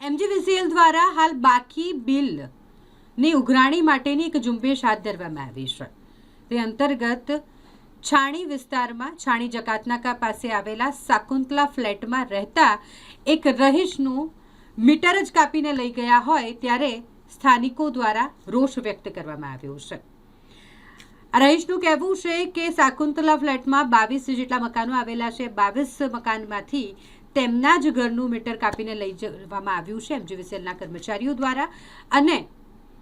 MGVCL દ્વારા હાલ બાકી બિલની ઉઘરાણી માટેની એક ઝુંબેશ હાથ ધરવામાં આવી છે. તે અંતર્ગત છાણી વિસ્તારમાં છાણી જકાતનાકા પાસે આવેલા શાકુંતલા ફ્લેટમાં રહેતા એક રહીશનું મીટર જ કાપીને લઈ ગયા હોય ત્યારે સ્થાનિકો દ્વારા રોષ વ્યક્ત કરવામાં આવ્યો છે. રહીશનું કહેવું છે કે શાકુંતલા ફ્લેટમાં 22 જેટલા મકાનો આવેલા છે. 22 મકાનમાંથી તેમના જ ઘરનું મીટર કાપીને લઈ જવામાં આવ્યું છે એમજીવીસીએલના કર્મચારીઓ દ્વારા, અને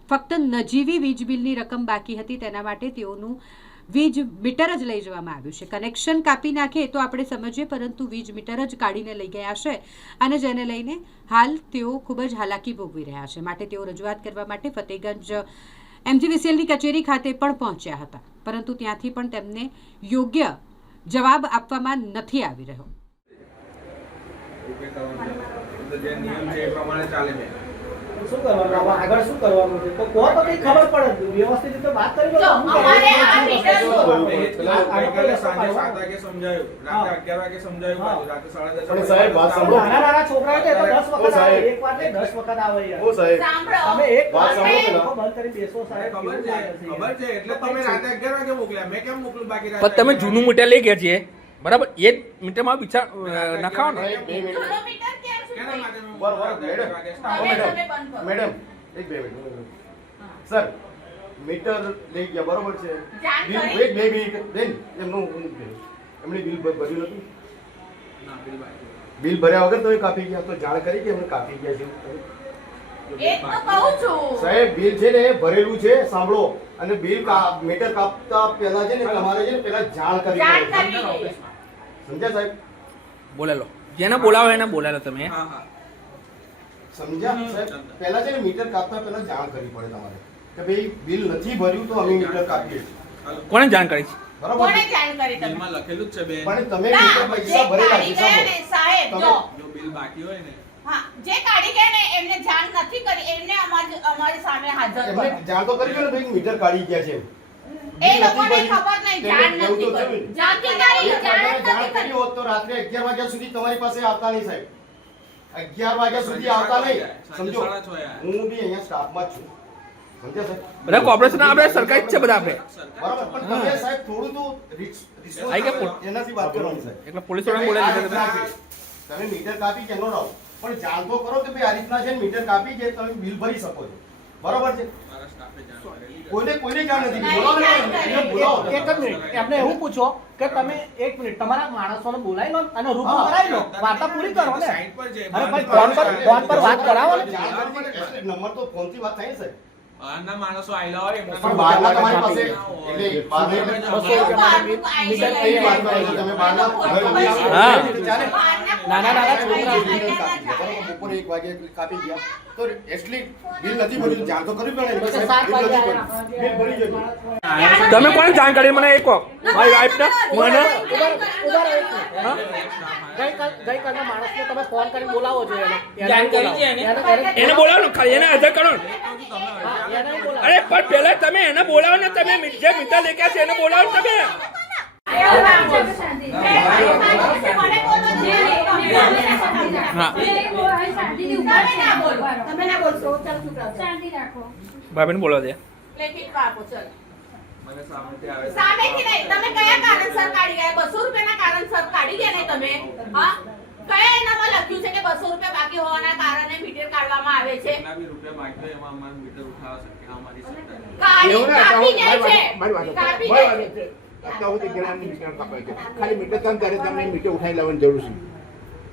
ફક્ત નજીવી વીજ બિલની રકમ બાકી હતી તેના માટે તેઓનું વીજ મીટર જ લઈ જવામાં આવ્યું છે. કનેક્શન કાપી નાખે તો આપણે સમજીએ, પરંતુ વીજ મીટર જ કાઢીને લઈ ગયા છે અને જેને લઈને હાલ તેઓ ખૂબ જ હાલાકી ભોગવી રહ્યા છે. માટે તેઓ રજૂઆત કરવા માટે ફતેગંજ એમજીવીસીએલની કચેરી ખાતે પણ પહોંચ્યા હતા, પરંતુ ત્યાંથી પણ તેમને યોગ્ય જવાબ આપવામાં નથી આવી રહ્યો. શું કરવાનું આગળ શું કરવાનું છે તો કોણ તો કઈ ખબર પડે વ્યવસ્થિત રીતે વાત કરી લો. અમારે આ મીટર સાંજે 7 વાગે સમજાયું, રાતે 11 વાગે સમજાયું, રાતે 10:30 પણ સાહેબ વાત સાંભળો. નાના છોકરા છે તો 10 વખત આવે, એક વાર 10 વખત આવે યાર. ઓ સાહેબ તમે એક વાત વાર સાંભળો બંધ કરી બેસો સાહેબ. ખબર છે એટલે તમે રાતે 11 વાગે મોકલ્યા, મેં કેમ મોકલું બાકી રાતે? પણ તમે જૂનું મીટર લઈ ગયા છે બરાબર, એ જ મીટરમાં વિચાર નખાવો ને. કિલોમીટર ક્યાં સુધી? કેના માટે મેં મેડમ એક બે મિનિટ સર, મીટર લઈ ગયા બરોબર છે, બિલ એક બે મિનિટ બેન એમનું એમણે બિલ ભર્યું નથી, ના બિલ બાકી. બિલ ભર્યા વગર તમે કાપી ગયા, તો જાણ કરી કે એમને કાપી ગયા છે. એ તો કહું છું. સાહેબ બિલ છે ને એ ભરેલું છે, સાંભળો, અને બિલ મીટર કાપતા પહેલા છે ને તમારે છે ને પહેલા જાણ કરવી પડે. સમજ્યા સાહેબ? બોલેલો જેને બોલાવો એને બોલાલો તમે. હા હા સમજ્યા સાહેબ? પહેલા છે ને મીટર કાપતા પહેલા જાણ કરવી પડે તમારે કે ભાઈ બિલ નથી ભર્યું તો અમે મીટર કાપીએ છીએ. કોને જાણ કરી છે? બરાબર કોને છે? જાણ કરી તમે? બિલમાં લખેલું જ છે બેન, પણ તમે ના, મીટર પૈસા જે ભરેલા કાઢી છે, ગયા ને સાંભળો. સાહેબ, તમે- જો જો બિલ બાકી હોય ને હા, જે કાઢી ગયા ને એમને જાણ નથી કરી, એમને અમારી સામે હાજર એમને કરો. જાણ તો કરી દો ને ભાઈ મીટર કાઢી ગયા છે. એ લોકોને ખબર નહીં, જાણ નથી કરી. જાણ નથી કરી, જાણ કરી હોત તો રાત્રે 11 વાગ્યા સુધી તમારી પાસે આવતા નહીં સાહેબ. 11 વાગ્યા સુધી આવતા નહીં. સમજો, હું બી અહીંયા સ્ટાફમાં જ છું. સમજ્યા સાહેબ? બધા કોર્પોરેશન આપણે સરકારી જ છે બધા આપણે. બરાબર, પણ તમે સાહેબ થોડું તો આઈ ગયા એનાથી વાત કરવાની સાહેબ. એટલે પોલીસ વાળા બોલે આ છે રીતના છે. તમે મીટર કાપી કેનો રહો, પણ જાણ તો કરો કે ભાઈ આ રીતના છે ને મીટર કાપી છે, તમે બિલ ભરી શકો છો. બરાબર છે? મારા સ્ટાફે જાણ કરેલી. કોઈને જાણ નથી. બોલાવો ને, એને બોલાવો. એક જ મિનિટ એમને એવું પૂછો કે તમે એક મિનિટ તમારા માણસોને બોલાવી લો અને રૂબરૂ કરાવી લો, વાર્તા પૂરી કરો ને. સાઈડ પર છે. અરે ભાઈ ફોન પર વાત કરાવો ને. જાણ કરવી પડે. નંબર તો ફોનથી વાત થાય ને સાહેબ. બહારના માણસો આયેલા હોય એમના પણ બહારના તમારી પાસે એટલે બહારના એવું મીટર બહારનું કઈ આઈ વાત કરો છો તમે? બહારના હા. ચાલે. નાના બરાબર, બપોરે 1 વાગે કાપી ગયા તો એટલી બિલ નથી ભર્યું, જાણ તો કરવી પડે ને. તો 7 બિલ નથી વાગે ભર્યું. બિલ ભરી જજો. તમે કોને જાણ કરી મને એક કહો. મારી વાઈફને મને ગઈકાલના માણસને તમે ફોન કરી બોલાવો છો એને. જાણ કરી છે એને એને બોલાવો ને, ખાલી એને હાજર કરો ને. એને બોલાવો. અરે પણ પહેલા તમે એને બોલાવો ને, તમે જે મીટર લઈ ગયા છે એને બોલાવો ને તમે. ભાભીને બોલાવો દે. લેખિત આપો, ચલો. મને સામેથી આવે છે. સામેથી નહીં, તમે કયા કારણસર કાઢી ગયા? 200 રૂપિયાના કારણસર કાઢી ગયા ને તમે? હા, કયા એનામાં લખ્યું છે કે 200 રૂપિયા બાકી હોવાના કારણે મીટર કાઢવામાં આવે છે? જેટલા બી રૂપિયા બાકી હોય એમાં અમારું મીટર ઉઠાવવા શકે અમારી સરકાર. કાપી જાય છે, કાપી જાય છે. અત્યાર સુધી ઘણાને મીટર કપાય છે, ખાલી મીટર ત્રણ ત્યારે તમને મીટર ઉઠાવી લેવાની જરૂર છે.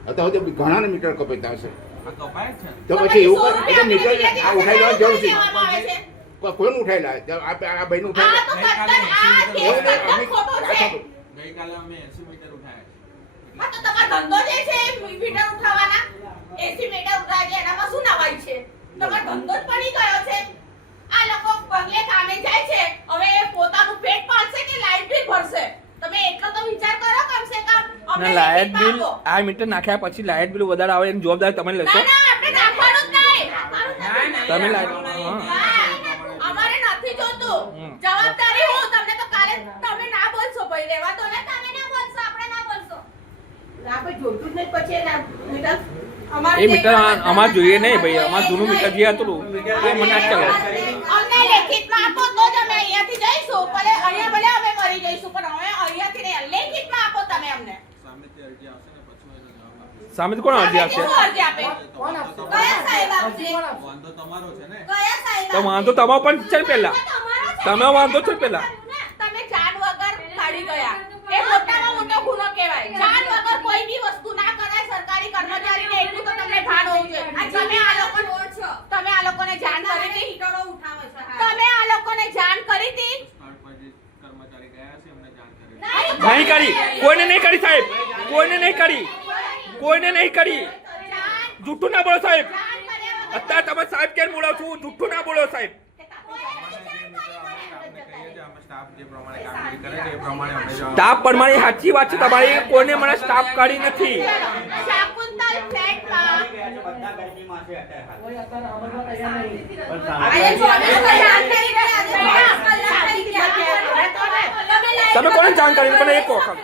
અત્યાર સુધી ઘણાને મીટર કપાતા હશે, આ કપાય જ છે. તો પછી એવું સો કરે એટલે મીટર આ ઉઠાવી લેવાની જરૂર છે. લેવામાં આવે છે. કોઈને ઉઠાવી લાવે આ ભાઈને આ ઉઠાવી તો કટ્ટર, આ કેસ કટ્ટર ખોટો છે. ગઈકાલે અમે 80 મીટર ઉઠાયા હા, તો તમારો ધંધો જે છે મીટર ઉઠાવવાના 80 મીટર ઉઠાવી એનામાં શું નવાઈ છે? તમારો ધંધો જ પડી ગયો છે. આ લોકો બંગલે કામે જાય છે, હવે એ પોતાનું પેટ પાળશે કે લાઈટ બિલ ભરશે? તમે એટલો તો વિચાર કરો કમ સે કમ. અમને ના, લાઇટ લેખિત બિલ આપો. આ મીટર નાખ્યા પછી લાઇટ બિલ વધારે આવે એની જવાબદારી તમે લેશો. ના ના, આપણે નાખવાનું જ નહીં. નાખવાનું જ તમે નથી. લાઈટ હા, અમારે નથી જોતું. હમ. જવાબદારી હું તમને તો કાલે તમે ના બોલશો, ભાઈ લેવા તો ને તમે ના બોલશો, આપણે ના બોલશો. આપણે જોઈતું જ નહીં પછી એના મીટર એ મીટર અમાર જોઈએ નહીં ભાઈ, અમાર જૂનું મીટર જે હતું એ મને ના ચાલે. અમને લેખિતમાં આપો તો જ અમે અહીંયાથી જઈશું. ભલે અહીંયા ભલે અમે મરી જઈશું, પણ અમે અહીંયાથી નહીં. લેખિતમાં આપો તમે અમને. સામે કોણ અરજી આપશે? શું અરજી આપે? કોણ આપશે? કયા સાહેબ આપશે? વાંધો તમારો છે ને. કયા સાહેબ તો વાંધો તમારો પણ છે પેલા. તમે વાંધો છો પેલા. તમે જાણ વગર કાઢી ગયા. એ મોટામાં મોટો ગુનો કહેવાય. જાણ વગર કોઈ બી વસ્તુ ના કરાય સરકારી કર્મચારીને, એટલું તો તમને ભાન હોવું જોઈએ. તમે આ લોકોને જાણ કરી હતી? તમે આ લોકોને જાણ કરી હતી? કર્મચારી ગયા છે, અમને જાણ કરી. નહીં કરી, કોઈને નહીં કરી સાહેબ, કોઈને નહીં કરી, કોઈને નહીં કરી. જૂઠું ના બોલો સાહેબ. અત્યારે તમે સાહેબ કેમ બોલો છો? જૂઠું ના બોલો સાહેબ. સ્ટાફ પ્રમાણે સાચી વાત છે તમારી. કોઈને મને સ્ટાફ કાઢી નથી. શાકુંતલ ફ્લેટમાં કોઈ અત્યારે અમલમાં તૈયાર નહીં. તમે કોને જાણ કરી મને એક વખત